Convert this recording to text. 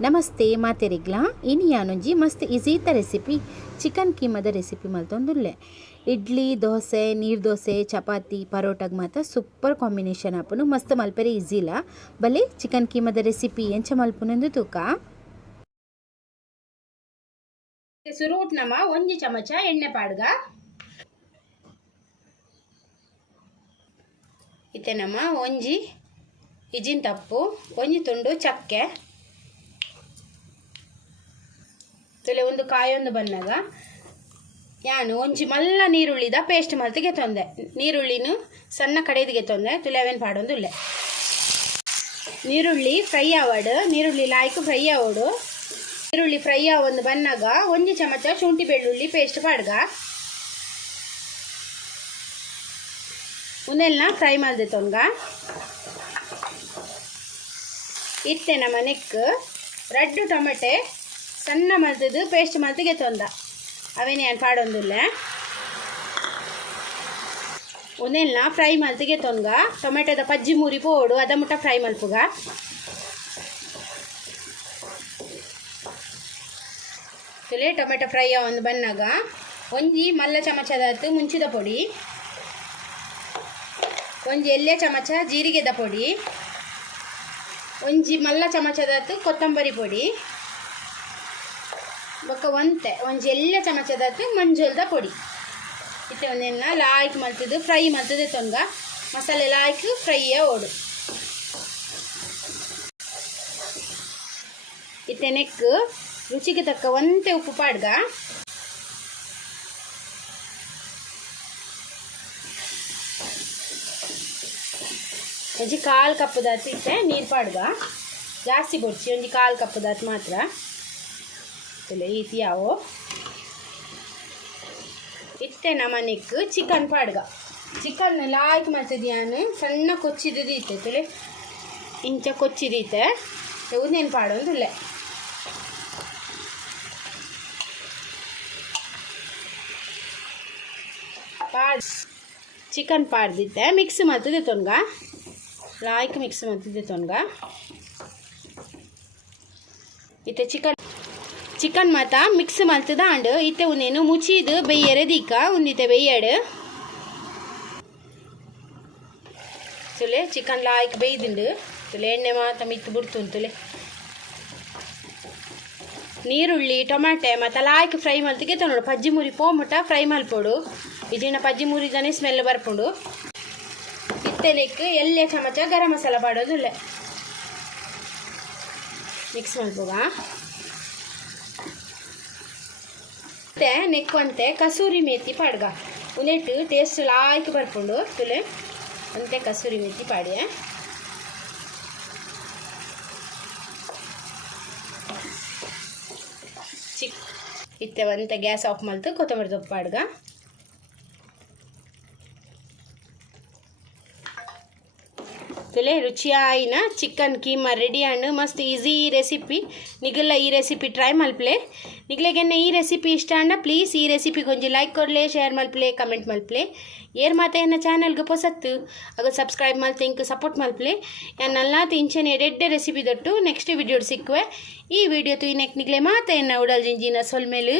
ನಮಸ್ತೆ ಮಾತೆರಿಗ್ಲ ಇನಿ ಯಾನೊಂಜಿ ಮಸ್ತ್ ಈಸಿತ ರೆಸಿಪಿ ಚಿಕನ್ ಕೀಮದ ರೆಸಿಪಿ ಮಲ್ತೊಂದುಲ್ಲೆ. ಇಡ್ಲಿ ದೋಸೆ ನೀರು ದೋಸೆ ಚಪಾತಿ ಪರೋಟಾಗ ಮಾತ್ರ ಸೂಪರ್ ಕಾಂಬಿನೇಷನ್ ಆಪುನು ಮಸ್ತ್ ಮಲ್ಪೆರೆ ಈಸಿಲ ಬಲೆ ಚಿಕನ್ ಕೀಮದ ರೆಸಿಪಿ ಎಂಚ ಮಲ್ಪುನೆಂದು ತೂಕ ಸುರೂಟ್ ನಮ ಒಂಜಿ ಚಮಚ ಎಣ್ಣೆ ಪಾಡ್ಗ ಇತ್ತೆ ನಮ ಒಂಜಿ ಇಜಿನ್ ತಪ್ಪು ಒಂಜಿ ತುಂಡು ಚಕ್ಕೆ ತುಲೆ ಒಂದು ಕಾಯೊಂದು ಬನ್ನಾಗ ಯಾನು ಒಂಜಿ ಮಲ್ಲ ನೀರುಳ್ಳಿದ ಪೇಸ್ಟ್ ಮಲ್ತಿಗೆ ತೊಂದೆ ನೀರುಳ್ಳಿನ ಸಣ್ಣ ಕಡೆದಿಗೆ ತೊಂದೆ ತುಲೆ ಅವೇನು ಪಾಡೊಂದುಲ್ಲೆ ನೀರುಳ್ಳಿ ಫ್ರೈ ಆವಡು ನೀರುಳ್ಳಿ ಲಾಯ್ಕು ಫ್ರೈ ಆವಡು ನೀರುಳ್ಳಿ ಫ್ರೈ ಆವೊಂದು ಬನ್ನಾಗ ಒಂಜಿ ಚಮಚ ಶುಂಠಿ ಬೆಳ್ಳುಳ್ಳಿ ಪೇಸ್ಟ್ ಪಾಡ್ಗ ಉನ್ನೆಲ್ನ ಫ್ರೈ ಮಲ್ದೆ ತೊಂಗ ಇತ್ತೆ ನಮ್ಮ ನೆಕ್ ರೆಡ್ ಟೊಮೆಟೆ ಸಣ್ಣ ಮಲ್ತದು ಪೇಸ್ಟ್ ಮಲ್ತಿಗೆ ತೊಂದ ಅವೇನು ಏನು ಪಾಡೊಂದುಲ್ಲೆ ಒಂದೆಲ್ಲ ಫ್ರೈ ಮಲ್ತಿಗೆ ತೊಂಗ ಟೊಮೆಟೊದ ಪಜ್ಜಿ ಮೂರಿ ಪೋಡು ಅದ ಮುಟ್ಟ ಫ್ರೈ ಮಲ್ಪುಗ ತುಲೆ ಟೊಮೆಟೊ ಫ್ರೈ ಒಂದು ಬನ್ನಾಗ ಒಂಜಿ ಮಲ್ಲ ಚಮಚದತ್ತು ಮುಂಚಿದ ಪೊಡಿ ಒಂಜಿ ಎಲ್ಲೆ ಚಮಚ ಜೀರಿಗೆದ ಪೊಡಿ ಒಂಜಿ ಮಲ್ಲ ಚಮಚದತ್ತು ಕೊತ್ತಂಬರಿ ಪೊಡಿ ಬೊಕ್ಕ ಒಂಜಿ ಎಲ್ಲ ಚಮಚದತ್ತು ಮಂಜುಳದ ಪೊಡಿ ಇತ್ತೆ ಒಂದೆಲ್ಲ ಲಾಯ್ಕ್ ಮಲ್ತದು ಫ್ರೈ ಮಲ್ತದೆ ತೊಂಗ ಮಸಾಲೆ ಲಾಯ್ಕ್ ಫ್ರೈಯ ಓಡು ಇತ್ತೆ ನೆಕ್ ರುಚಿಗೆ ತಕ್ಕ ಒಂತೆ ಉಪ್ಪು ಪಾಡ್ಗ ಒಂಜಿ ಕಾಲು ಕಪ್ಪದಾತು ಇತ್ತೆ ನೀರು ಪಾಡ್ಗ ಜಾಸ್ತಿ ಬೊಡ್ಸಿ ಒಂಜಿ ಕಾಲು ಕಪ್ಪದಾತು ಮಾತ್ರ ಈತಿ ಯಾವೋ ಇತ್ತೆ ನಮನೆಕ್ ಚಿಕನ್ ಪಾಡ್ಗ ಚಿಕನ್ ಲಾಯ್ಕ್ ಮಾಡ್ತಿದ್ಯಾನು ಸಣ್ಣ ಕೊಚ್ಚಿದೀತೆ ತುಲೆ ಇಂಚ ಕೊಚ್ಚಿದೀತೆ ಉದೇನು ಪಾಡೊಂದುಲ್ಲೆ ಪಾಡ್ ಚಿಕನ್ ಪಾಡ್ದಿತ್ತೆ ಮಿಕ್ಸ್ ಮಾಡ್ತಿದ್ದೆ ತೊನ್ಗ ಲಾಯ್ಕ್ ಮಿಕ್ಸ್ ಮಾಡ್ತಿದ್ದೆ ತೊನ್ಗ ಇತ್ತೆ ಚಿಕನ್ ಮಾತ ಮಿಕ್ಸ್ ಮಲ್ತದ ಅಂಡ್ ಇತ್ತೆ ಉನ್ನೇನು ಮುಚ್ಚಿದು ಬೆಯ್ಯರೆ ದೀಕ ಉಂದಿತ್ತೆ ಬೆಯ್ಯಡು ತುಲೆ ಚಿಕನ್ ಲಾಯ್ಕ್ ಬೇಯ್ದುಂಡು ತುಲೆ ಎಣ್ಣೆ ಮಾತ ಮಿತ್ತು ಬಿಡ್ತುಂಡು ತುಲೆ ನೀರುಳ್ಳಿ ಟೊಮಾಟೆ ಮತ್ತು ಲಾಯ್ಕ್ ಫ್ರೈ ಮಲ್ತಿಗೆ ತೊಂಡು ಪಜ್ಜಿ ಮುರಿ ಪೋಮುಟ ಫ್ರೈ ಮಲ್ಪೊಡು ಇಜಿನ ಪಜ್ಜಿ ಮುರಿದನೆ ಸ್ಮೆಲ್ ಬರ್ಪುಂಡು ಇತ್ತೆಲೆಕ್ ಎಲ್ಲೆ ಚಮಚ ಗರಂ ಮಸಾಲ ಪಾಡೋದುಲ್ಲೆ ಮಿಕ್ಸ್ ಮಲ್ಪುಗ ಮತ್ತೆ ನೆಕ್ಕೊಂತೆ ಕಸೂರಿ ಮೇಥಿ ಪಾಡ್ಗ ಉನೆಟ್ಟು ಟೇಸ್ಟ್ ಲಾಯ್ಕ್ ಬರ್ಪುಂಡು ತುಲೆ ಅಂತೆ ಕಸೂರಿ ಮೇಥಿ ಪಾಡಿ ಇತ್ತೆ ಒಂತೆ ಗ್ಯಾಸ್ ಆಫ್ ಮಲ್ತು ಕೊತ್ತಂಬರಿ ಸೊಪ್ಪು ಪಾಡ್ಗ ತುಲೆ ರುಚಿಯಾಯಿನ ಚಿಕನ್ ಕೀಮಾ ರೆಡಿ ಆಂಡ್ ಮಸ್ತ್ ಈಸಿ ರೆಸಿಪಿ ನಿಗಲ್ಲ ಈ ರೆಸಿಪಿ ಟ್ರೈ ಮಲ್ಪಲೆ ನಿಗ್ಲೆಗೆನ್ನ ಈ ರೆಸಿಪಿ ಇಷ್ಟ ಅಂಡ ಪ್ಲೀಸ್ ಈ ರೆಸಿಪಿ ಕೊಂಚ ಲೈಕ್ ಕೊಡ್ಲೆ ಶೇರ್ ಮಲ್ಪಲೆ ಕಮೆಂಟ್ ಮಲ್ಪಲೆ ಏರ್ ಮಾತ ಎನ್ನ ಚಾನಲ್ಗೆ ಪೊಸತ್ತು ಆಗ ಸಬ್ಸ್ಕ್ರೈಬ್ ಮಲ್ತೆ ಇಂಕ್ ಸಪೋರ್ಟ್ ಮಲ್ಪಲೆ ನಲ್ಲಾತ ಇಂಚನೆ ಎಡ್ಡೆ ರೆಸಿಪಿ ದೊಟ್ಟು ನೆಕ್ಸ್ಟ್ ವಿಡಿಯೋ ಸಿಕ್ಕುವೆ ಈ ವಿಡಿಯೋ ತು ನೆಕ್ ನಿಗ್ಲೆ ಮಾತ ಎನ್ನ ಉಡಲ್ ಜಿಂಜಿನ ಸೊಲ್ಮೇಲು